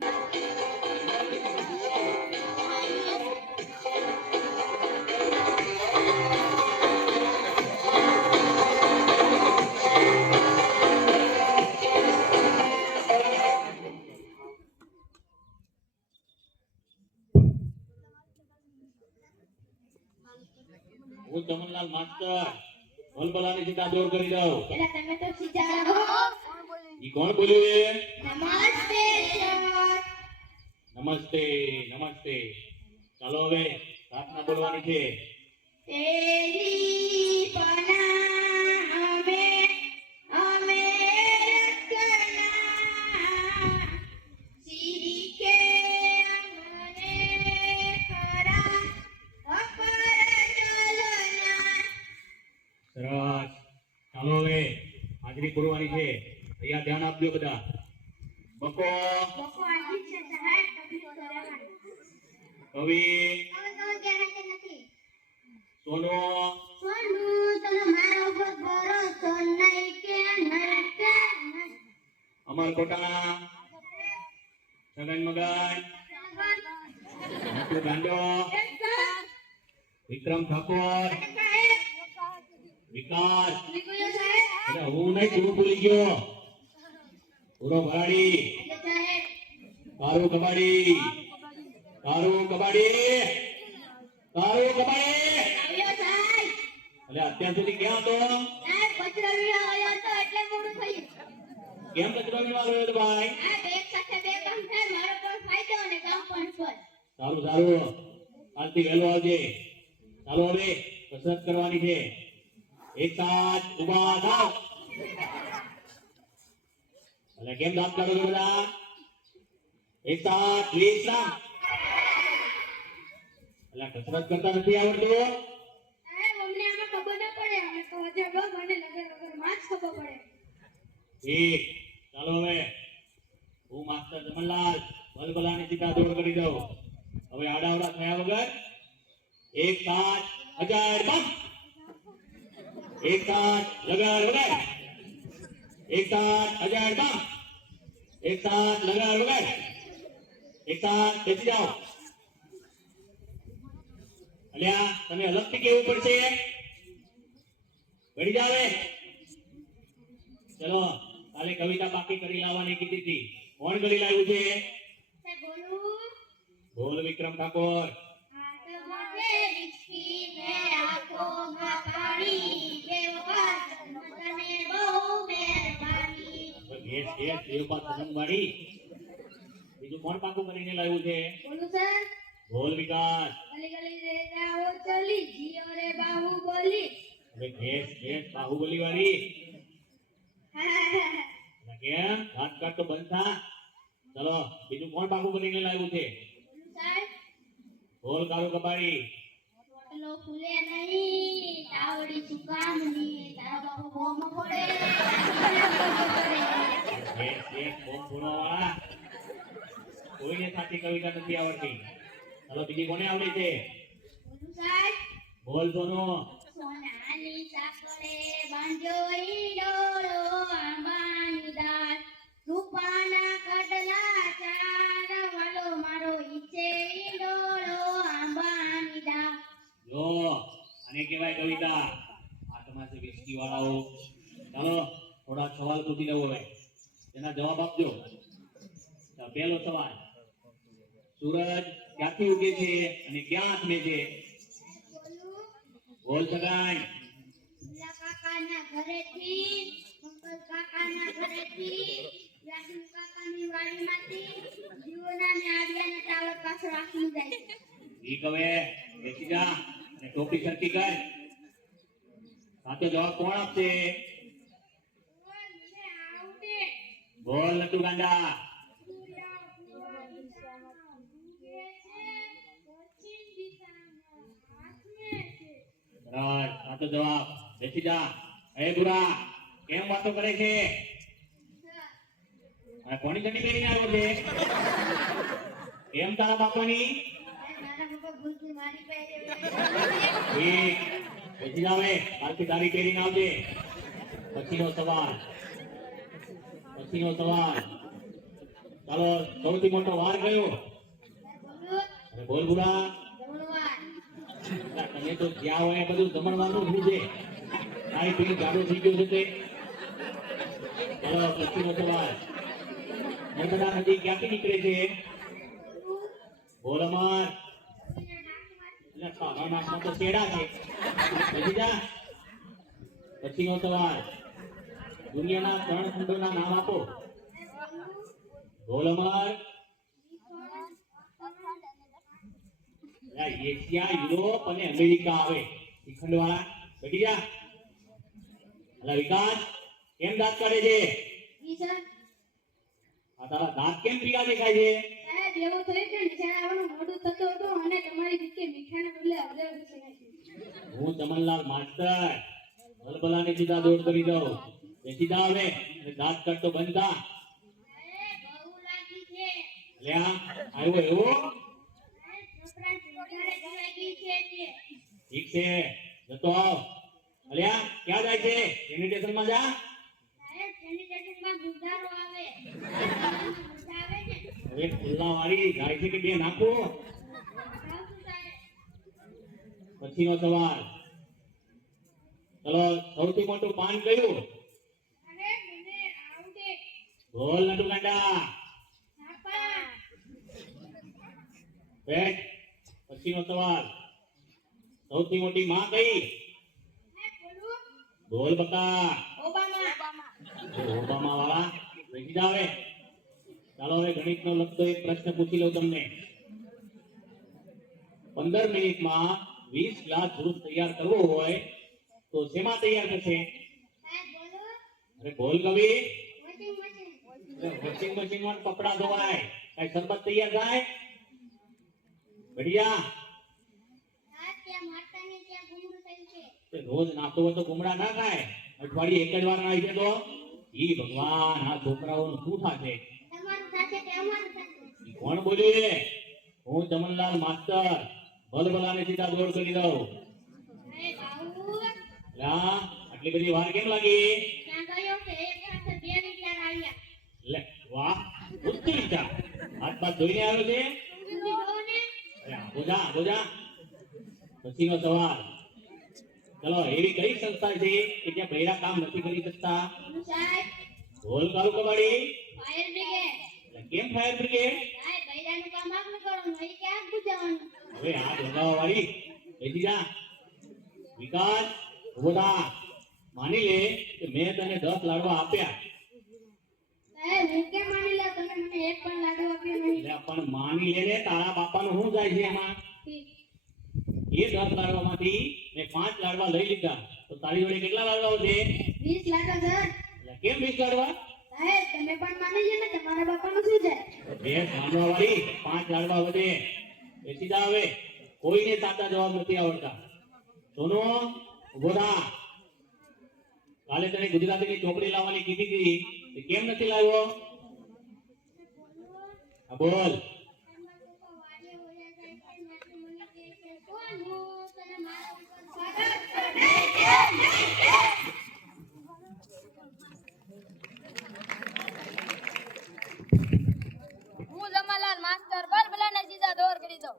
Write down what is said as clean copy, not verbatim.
હું ચમનલાલ માસ્ટર ભલભલાની સીધા દોર કરી દઉં. એટલે તમે તો સીધા રહો. ઈ કોણ બોલ્યું? નમસ્તે સર. નમસ્તે નમસ્તે. ચાલો હવે પ્રાર્થના બોલવાની છે. તેરી પના અમે રખના શ્રી કે અમને કરા અપર ચલના. સરસ. ચાલો હવે હાજરી પૂરવાની છે. અહીંયા ધ્યાન આપજો બધા. બકો બકો આજી છે સાહેબ કભી તો રહેવાનું. કવિ હવે તો કહેવાય નથી. સોનો સોનુ તને મારો પર ભરોસો નહીં કે નહીં. અમર કોટાણા છગન મગન નટુ ગાંડો વિક્રમ ઠાકોર વિકાસ. અરે હું નહીં, તું ભૂલી ગયો. પૂરો ભરાડી કારું કબાડી કારું કબાડી કારું કબાડી. એટલે અત્યાર સુધી ક્યાં હતો? કેમ કચરો વીણવા ગયો હતો ભાઈ? સારું સારું, આજથી વહેલો આવજે. ચાલો હવે કસરત કરવાની છે. એક સાથ ઉભા થાવ. એટલે કેમ દાંત કાઢો છો બધા? એક સાથ વિશ્રામ. એટલે કસરત કરતા નથી આવડતું? ઠીક. ચાલો હવે હું માસ્ટર જમનલાલ ભલભલાની સીધા દોડ કરી દઉં. હવે આડાવડા થયા વગર એક સાથ અજાર બંધ. એક સાથ લગાર વગર. એક સાથ અજાર બંધ. એક સાથ લગાર વગર. એક સાથ બેસી જાઓ. અલ્યા તમે અલગથી કેવું પડશે. ઘડી જાવ. ચલો કાલે કવિતા બાકી કરી લાવવાની કીધી હતી. કોણ કરી લાવ્યું છે? બોલ વિક્રમ ઠાકોર. બીજું કોણ પાકું કરીને લાવ્યું છે? બોલ વિકાસ. બાહુબલી વાળી કેમ હાથ કાટ તો બંધ થા. ચલો બીજું કોણ પાકું કરીને લાવ્યું છે? બોલ કાળુ કબાડી. ફૂલે નહીં તાવડી સુકામની તારા બાપુ બોમ પડે. બોમ ફોડવાવાળા કોઈને સાચી કવિતા નથી આવડતી. ચલો બીજી કોને આવડી છે? બોલ સોનો. સોનાની સાકરે બાંધ્યો ઈડોળો આંબાની દાળ રૂપાના કડલા ચાર વાલો મારો ઈચે ઈડોળો આંબાની દાળ. જો આને કહેવાય કવિતા. આ તમારે વિસ્કી વાળાઓ. ચાલો થોડા સવાલ પૂછી લેવો હવે, તેના જવાબ આપજો. પહેલો સવાલ, સૂરજ ક્યાંથી ઉગે છે અને ક્યાં આથમે છે? બોલ સગાઈ. કાકાના ઘરેથી અંકલ કાકાના ઘરેથી યાસુ કાકાની વાડીમાંથી જીવોના ને આડિયાના ટાવર પાસે રાખી જાય. ઠીક, હવે બેસી જા અને ટોપી સરખી કર. સાચો જવાબ કોણ આપશે? બોલ નટુ ગાંડા. સાચો જવાબ. બેસી જા. એ ગુરા કેમ વાતો કરે છે? કોની ચડ્ડી પહેરીને આવ્યો છે? કેમ તારા બાપાની? ઠીક, બેસી જાવ. કાલથી તારી પહેરીને આવજે. પછીનો સવાલ. ચાલો સૌથી મોટો વાર કયો? બોલું અરે બોલ બુડા. જમણવાર. અલા, તમે તો જ્યાં હોય એ બધું જમણવાનું શું છે? તારી પેલી ગાડો થઈ ગયો છે તે. ચાલો પછીનો સવાલ. નર્મદા નદી ક્યાંથી નીકળે છે? બોલ અમર. એટલે તારા નાકમાં તો શેડા છે. સમજી જા. પછીનો સવાલ. દુનિયાના 3 ખંડોના નામ આપો. બોલ અમર. એશિયા, યુરોપ અને અમેરિકા આવે. ઈ ખંડવાળા બેઠી જા. અલા વિકાસ, કેમ દાંત કાઢે છે? બીજા આ તારા દાંત કેમ પીળા દેખાય છે? સાહેબ એવું થયું કે નિશાળ આવવાનું મોડું થતું હતું અને તમારી દીકરી મીઠાના બદલે અવજર ઘૂસી નાખી. હું ચમનલાલ માસ્ટર ભલભલાને સીધા દોડ કરી દઉં. એ સીધા આવે અને દાંત કાઢતો બંધ થા. સાહેબ બહુ લાગી છે. એટલે આ આવ્યો એવો? સાહેબ છોકરા વધારે ગવાઈ ગઈ છે તે. ઠીક છે, જતો આવ. અલ્યા ક્યાં જાય છે? સેનિટેશનમાં જા. સાહેબ સેનિટેશનમાં ગુંજારો આવે. ગુંજા આવે ને. હવે ખુલ્લા વાળી જાય છે કે બે નાખો. જાઉં છું સાહેબ. પછીનો સવાલ. ચલો સૌથી મોટું પાન કયું? અરે મને આવડે. બોલ નટુ ગાંડા. છાપા. બેઠ. પછીનો સવાલ. સૌથી મોટી માં કઈ? સાહેબ બોલું બોલ બકા. ઓબામા. ઓબામા વાળા બેસી જાવ રે. ચાલો હવે ગણિતનો લગતો એક પ્રશ્ન પૂછી લઉં તમને. 15 મિનિટમાં 20 ગ્લાસ જ્યુસ તૈયાર કરવો હોય તો શેમાં તૈયાર થશે? સાહેબ બોલું અરે બોલ કવિ. Washing machine. વોશિંગ મશીનમાં કપડા ધોવાય, કઈ શરબત તૈયાર થાય? બઢિયા. સાહેબ ત્યાં માતાને ત્યાં ગુમડું થયું છે. તે રોજ નાતો હોય તો ગુમડા ના ખાય. અઠવાડિયે એક જ વાર નાઈ છે તો ઈ ભગવાન આ છોકરાઓનું શું થાશે? તમારું સાથે કે અમારું સાથે. ઈ કોણ બોલ્યું છે? હું ચમનલાલ માસ્ટર ભલભલાને સીધા દોડ કરી દઉં. સાહેબ આવું લા આટલી બધી વાર કેમ લાગી? ત્યાં ગયો કે એક સાથે બે વિચાર આવ્યા. લે વાહ, ઉત્તમ વિચાર. હાથ બાદ ધોઈને આવ્યો છે? ઊંધી જોવો ને. અરે બોજા બોજા. પછીનો સવાલ. ચલો એવી કઈ સંસ્થા છે કે જ્યાં બૈરા કામ નથી કરી શકતા? સાહેબ ઢોલ કાળુ કબાડી. Fire brigade. એટલે કેમ ફાયર બ્રિગેડ? સાહેબ બૈરાનું કામ આપને કરવાનું હોય કે આગ બુઝાવવાનું. હવે આ લગાવવા વાળી બેસી જા. વિકાસ ઉભો થા. માની લે કે મેં તને 10 લાડવા આપ્યા. સાહેબ હું કેમ માની લો તમે મને એક પણ લાડુ આપ્યો નહીં. એટલે પણ માની લે ને તારા બાપાનું શું જાય છે એમાં? એ 10 લાડવામાંથી મેં 5 લાડવા લઈ લીધા તો તારી જોડે કેટલા લાડવાઓ છે? 20 લાડવા સર. એટલે કેમ 20 લાડવા? સાહેબ તમે પણ માની લો ને તમારા બાપાનું શું જાય. બે માનવા વાળી 5 લાડવા વધે. એ સીધા આવે. કોઈને સાચા જવાબ નથી આવડતા. સોનો ઉભો થા. કાલે તને ગુજરાતીની ચોપડી લાવવાની કીધી હતી તે કેમ નથી લાવ્યો? હા બોલ. હું જમાલાલ માસ્ટર ભલભલાને સીધા દોર કરી દઉં.